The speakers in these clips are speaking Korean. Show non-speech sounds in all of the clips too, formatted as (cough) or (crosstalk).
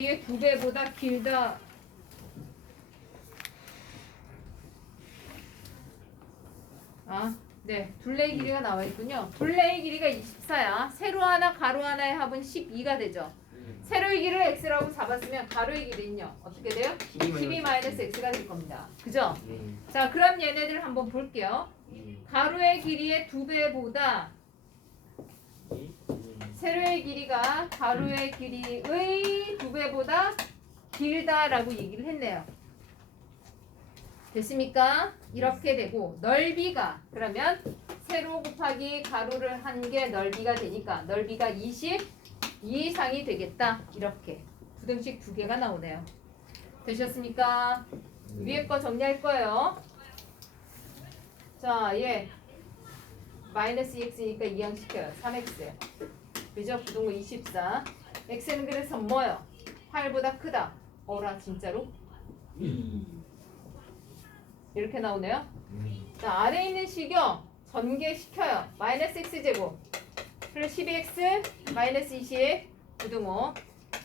이게 두 배보다 길다. 아, 네. 둘레의 길이가 나와 있군요. 둘레의 길이가 24야. 세로 하나, 가로 하나의 합은 12가 되죠. 세로의 길이를 x라고 잡았으면 가로의 길이는요. 어떻게 돼요? 12 마이너스 x가 될 겁니다. 그죠? 네. 자, 그럼 얘네들 한번 볼게요. 가로의 길이의 두 배보다 세로의 길이가 가로의 길이의 두 배보다 길다라고 얘기를 했네요. 됐습니까? 이렇게 되고 넓이가 그러면 세로 곱하기 가로를 한 게 넓이가 되니까 넓이가 22 이상이 되겠다. 이렇게 부등식 두 개가 나오네요. 되셨습니까? 위에 거 정리할 거예요. 자, 얘 마이너스 2x니까 이항시켜요. 3x. 그죠? 부동호 24. x는 그래서 뭐요? 8보다 크다. 어라 진짜로? 이렇게 나오네요. 자, 아래에 있는 식용 전개시켜요. 마이너스 x제곱 플러스 12x 마이너스 20 부등호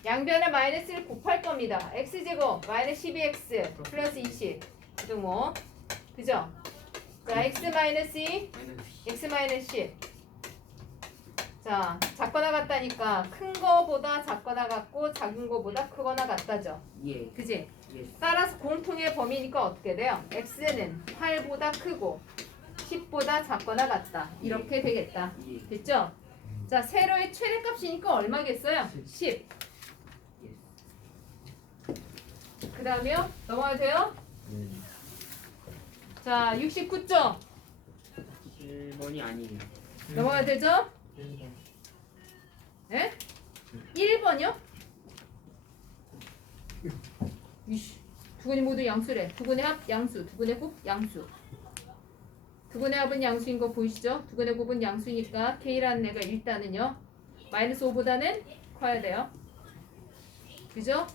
양변에 마이너스를 곱할 겁니다. x제곱 마이너스 12x 플러스 20 부등호 그죠? 자, x 마이너스 2 x 마이너스 10. 자, 작거나 같다니까 큰 거보다 작거나 같고 작은 거보다 크거나 같다죠. 예. 그지? 예. 따라서 공통의 범위니까 어떻게 돼요? x는 8보다 크고 10보다 작거나 같다. 이렇게 되겠다. 예. 됐죠? 자, 세로의 최대값이니까 얼마겠어요? 10. 그 다음에요? 넘어가도 돼요? 자, 69점. 7번이 아니에요. 넘어가도 되죠? 예? 1번이요? 이씨, 두 군이 모두 양수래. 두 군의 합 양수, 두 군의 곱 양수. 두 군의 합은 양수인 거 보이시죠? 두 군의 곱은 양수니까 K라는 애가 일단은요. 마이너스 5보다는 커야 돼요. 그죠?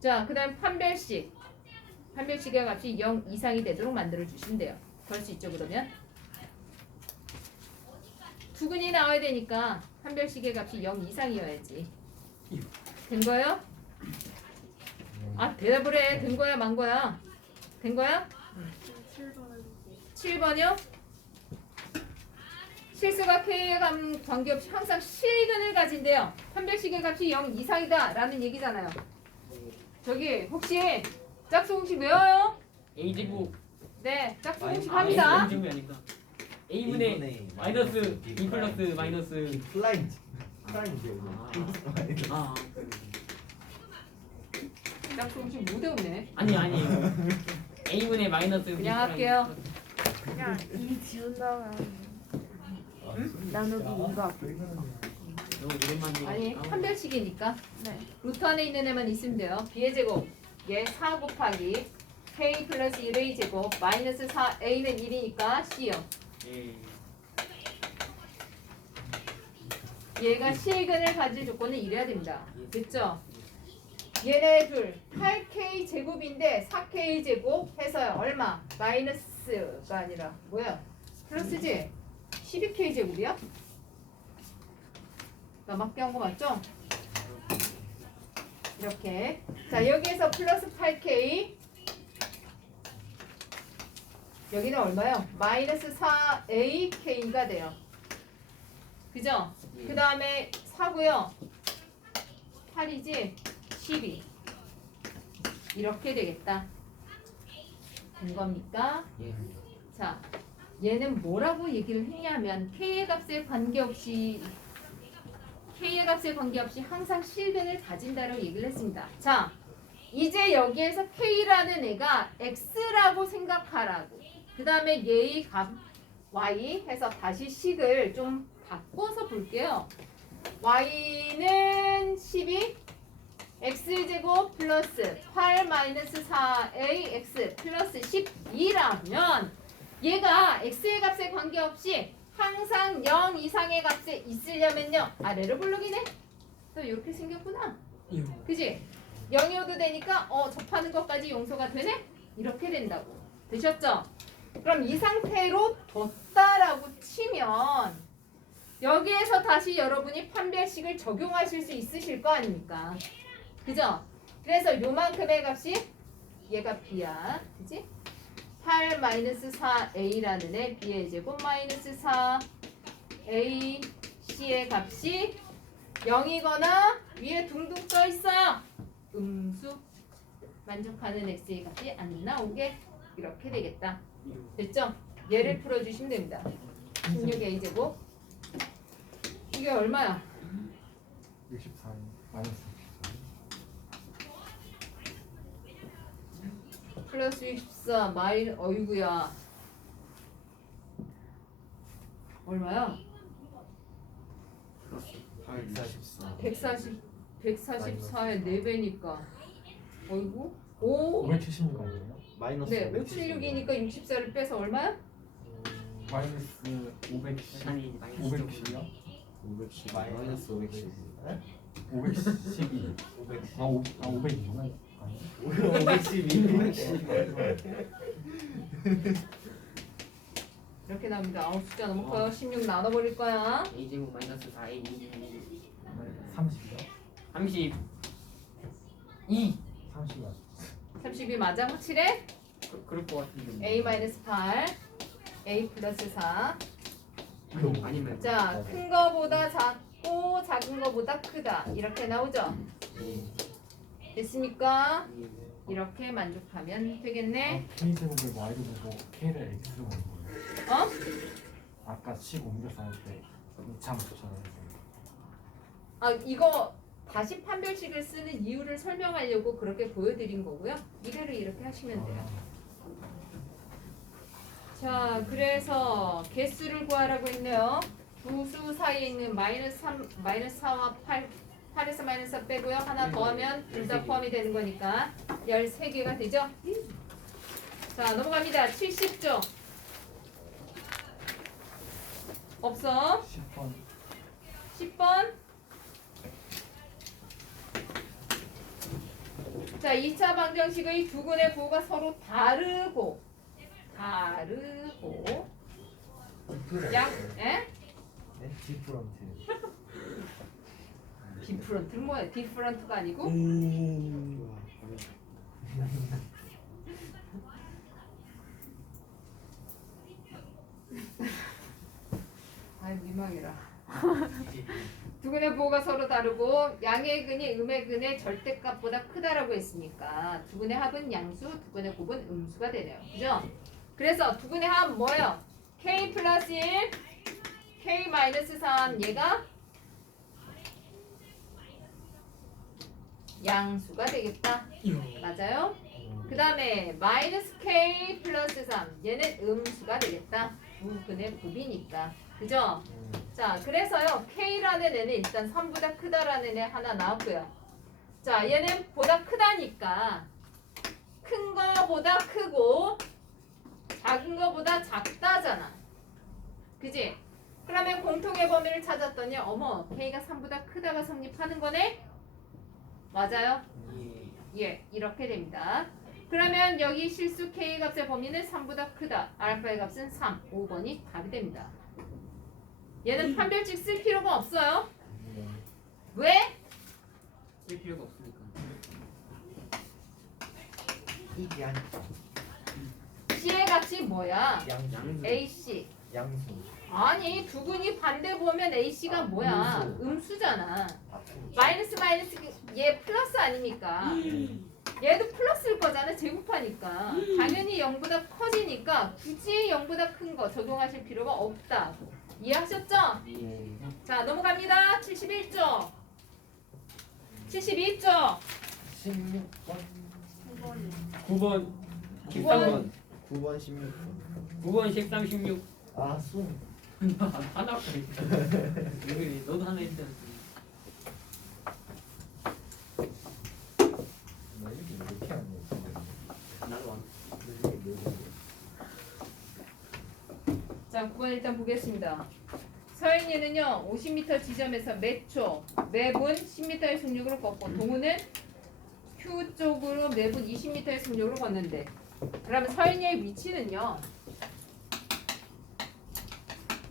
자, 그 다음 판별식. 판별식의 값이 0 이상이 되도록 만들어 돼요. 그럴 수 있죠, 그러면? 두근이 나와야 되니까 판별식의 값이 0 이상이어야지. 된 거예요? 아 대답을 해. 된 거야, 만 거야? 된 거야? 7번이요? 실수가 K에 감 관계없이 항상 실근을 가진대요. 판별식의 값이 0 이상이다 라는 얘기잖아요. 저기 혹시 짝수 공식 외워요? A 제곱. 네, 짝수 공식 아, 합니다. A 제곱이 아니까. A분의 마이너스 B 플러스 마이너스. 플라인즈 플라인즈 아. 아. 짝수 공식 못 외우네. 아니 아니에요. A분의 마이너스 B 그냥 플러스 할게요. 그냥 이 지운 다음에 나누기 이거 너무 오랜만에. 아니 아, 판별식이니까 네 루트 안에 있는 애만 있으면 돼요. b의 제곱 얘 4 곱하기 k 플러스 1의 제곱 마이너스 4a는 1이니까 c요. 예. 얘가 실근을 가질 조건은 이래야 됩니다. 됐죠? 얘네 둘 8k 제곱인데 4k 제곱 해서요. 얼마? 마이너스가 아니라 뭐야? 플러스지? 12k 제곱이야? 나 맞게 한 거 맞죠? 이렇게 자 여기에서 플러스 8k 여기는 얼마요? 마이너스 4ak가 돼요. 그죠? 예. 그 다음에 4고요. 8이지? 12. 이렇게 되겠다. 된 겁니까? 예. 자, 얘는 뭐라고 얘기를 했냐면 K의 값에 관계없이 K의 값에 관계없이 항상 실근을 가진다고 얘기를 했습니다. 자, 이제 여기에서 K라는 애가 X라고 생각하라고. 그 다음에 얘의 값 Y 해서 다시 식을 좀 바꿔서 볼게요. Y는 12 X제곱 플러스 8 마이너스 4AX 플러스 12라면 얘가 x의 값에 관계없이 항상 0 이상의 값에 있으려면요. 아래로 블록이네. 또 이렇게 생겼구나. 그지? 0이어도 되니까 어 접하는 것까지 용서가 되네? 이렇게 된다고. 되셨죠 그럼 이 상태로 뒀다라고 치면 여기에서 다시 여러분이 판별식을 적용하실 수 있으실 거 아닙니까 그죠? 그래서 요만큼의 값이 얘가 b야. 그지? 8 마이너스 4a라는 애 b의 제곱 마이너스 4 a c의 값이 0이거나 위에 둥둥 떠 있어요. 음수 만족하는 x의 값이 안 나오게 이렇게 되겠다. 됐죠? 얘를 풀어주시면 됩니다. 16a 제곱 이게 얼마야? 64 마이너스 플러스 64 마일 어이구야 얼마야? 144 140 144의 4배니까 어이구 오. 576 아니에요? 마이너스 네, 576이니까 64를 빼서 얼마야? 마이너스 510 아니 마이너스 510이요? 510 마이너스 510 512 510 아, 5, 아 500이구나 아니 512 이렇게 나옵니다. 아우 숫자 너무 커요. 16 나눠버릴 거야. a 제곱 마이너스 4a 30이요? 30 2 30 맞아 32 맞아? 확실해? 그, 그럴 것 같은데 a 마이너스 8 a 플러스 4 아니, 아니면 자, 큰 거보다 작고 작은 거보다 크다. 이렇게 나오죠? 예. 됐습니까? 이렇게 만족하면 되겠네. 아, K 제곱을 Y로 보고 K를 X로 보는 거예요 어? 아까 식 옮겨서 할때 참 좋잖아요 아, 이거 다시 판별식을 쓰는 이유를 설명하려고 그렇게 보여드린 거고요. 이대로 이렇게 하시면 돼요. 자, 그래서 개수를 구하라고 했네요. 두 수 사이에 있는 마이너스 3, 마이너스 4와 8, 8에서 마이너스 4 빼고요. 하나 더하면 둘 다 포함이 되는 거니까 13개가 되죠? 자, 넘어갑니다. 70조. 없어. 10번 10번. 자, 2차 방정식의 두 군의 부호가 서로 다르고 다르고 양 에? 네? 디프런트 디프런트는 (laughs) 뭐야? 디프런트가 아니고 (laughs) 아이 민망해라. (laughs) 두 근의 부호가 서로 다르고 양의 근이 음의 근의 절대값보다 크다라고 했으니까 두 근의 합은 양수, 두 근의 곱은 음수가 되네요. 그죠? 그래서 두 근의 합 뭐예요? k 플러스 1, k 마이너스 3 얘가 양수가 되겠다. 맞아요? 그 다음에 마이너스 k 플러스 3 얘는 음수가 되겠다. 두 근의 곱이니까. 그죠? 자, 그래서요, K라는 애는 일단 3보다 크다라는 애 하나 나왔고요. 자, 얘는 보다 크다니까 큰 거보다 크고 작은 거보다 작다잖아. 그지? 그러면 공통의 범위를 찾았더니 어머, K가 3보다 크다가 성립하는 거네? 맞아요? 예, 이렇게 됩니다. 그러면 여기 실수 K 값의 범위는 3보다 크다. 알파의 값은 3, 5번이 답이 됩니다. 얘는 판별식 쓸 필요가 없어요. 왜? 쓸 필요가 없으니까 이게 아니까 C의 값이 뭐야? 양수 양수 AC. 양수 아니 두근이 반대 보면 AC가 아, 뭐야? 음수. 음수잖아. 아, 마이너스 마이너스 얘 플러스 아닙니까? 얘도 플러스일 거잖아 제곱하니까 당연히 0보다 커지니까 굳이 0보다 큰 거 적용하실 필요가 없다. 이해하셨죠? 예. 자 넘어갑니다. 71조. 72조. 16번 9번 9번. 9번 16번 9번 13 16 아수 하나 왜 너도 하나 했잖아 나 이렇게 이렇게 하는 거 나도 안 이렇게 이렇게 자, 9번 일단 보겠습니다. 서인이는요, 50m 지점에서 몇 초, 매분 10m의 속력으로 걷고, 동우는 Q 쪽으로 매분 20m의 속력으로 걷는데, 그러면 서인이의 위치는요,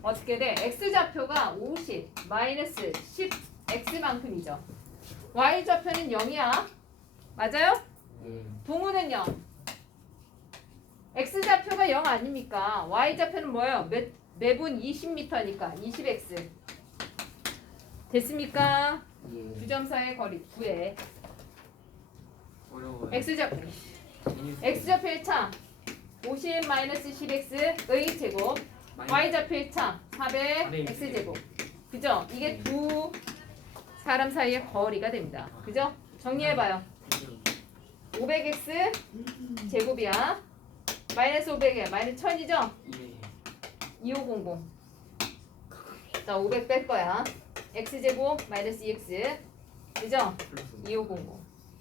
어떻게 돼? X 좌표가 50, 마이너스 10, X만큼이죠. y 좌표는 0이야. 맞아요? 예. 동우는 0. X 좌표가 0 아닙니까? y 좌표는 뭐예요? 몇, 매분 20m니까 20x. 됐습니까? 예. 두점 사이의 거리 구해. 어려워요. x 좌표 마이너스 x 좌표 1차 50 마이너스 10x의 제곱 마이너스 y 좌표 1차 400 400 x 제곱. 그죠? 이게 두 사람 사이의 거리가 됩니다. 그죠? 정리해봐요. 500x 제곱이야. 마이너스 500에 마이너스 1000이죠? 예. 2500. 자, 500 뺄 거야. x제곱 마이너스 2x. 그죠? 플러스 2500.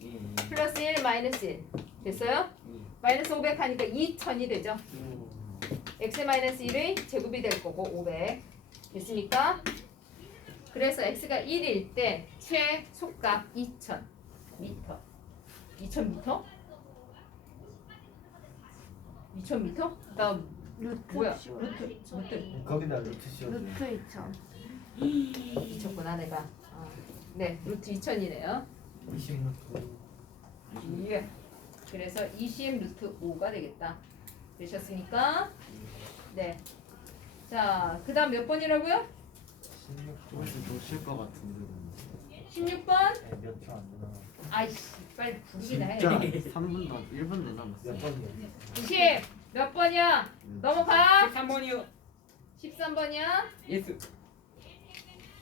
예. 플러스 1 마이너스 1. 됐어요? 예. 마이너스 500 하니까 2000이 되죠? 오. x 마이너스 1의 제곱이 될 거고 500. 됐습니까? 그래서 x가 1일 때 최속값 2000 미터. 2000 미터? 2000 미터? 나 루트 뭐야? 씌워. 루트 루트 거기다 루트 씌워줘. 루트 2천. 미쳤구나 내가. 아, 네, 루트 2000이네요. 20 루트. 예. 그래서 20 루트 5가 되겠다. 되셨습니까? 네. 자, 그 다음 몇 번이라고요? 16조. 혹시 놓칠 것 같은데 16번? 네, 몇초 안 되나? 아이씨, 빨리 부르기나 해. 진짜 (laughs) 3분 더 1분 더 남았어 몇 번이요? 20! 몇 번이야? 넘어가! 3번이요. 13번이야? 예스.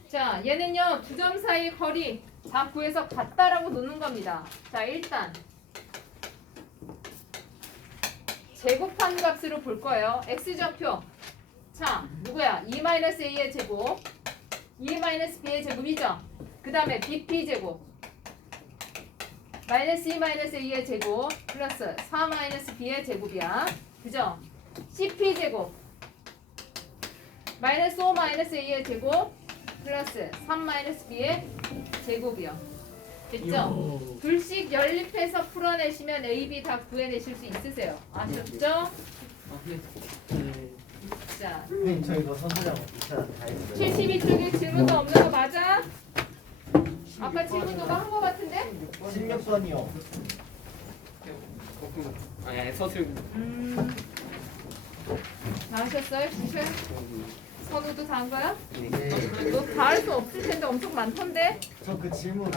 자, 얘는요, 두 점 사이 거리 다 구해서 같다라고 놓는 겁니다. 자, 일단. 제곱한 값으로 볼 거예요. x좌표. 자, 누구야? 2-a의 제곱. 2-b의 제곱이죠? 그 다음에 bp 제곱. 마이너스 2-a의 제곱. 플러스 4-b의 제곱이야. 그죠? cp 제곱. 마이너스 5-a의 제곱. 플러스 3-b의 제곱이요. 됐죠? 둘씩 연립해서 풀어내시면 A, B 다 구해내실 수 있으세요. 아셨죠? 자, 선생님 저 이거 선수장 2차 다 했어요. 72쪽에 질문도 없는 거 맞아? 아까 질문 누가 한 거 같은데? 16번이요. 거꾸로. 아, 예, 서술. 음. 다 하셨어요? 주셔? 선우도 다 한 거야? 네. 네. 너 다 할 수 없을 텐데 엄청 많던데? 저 그 질문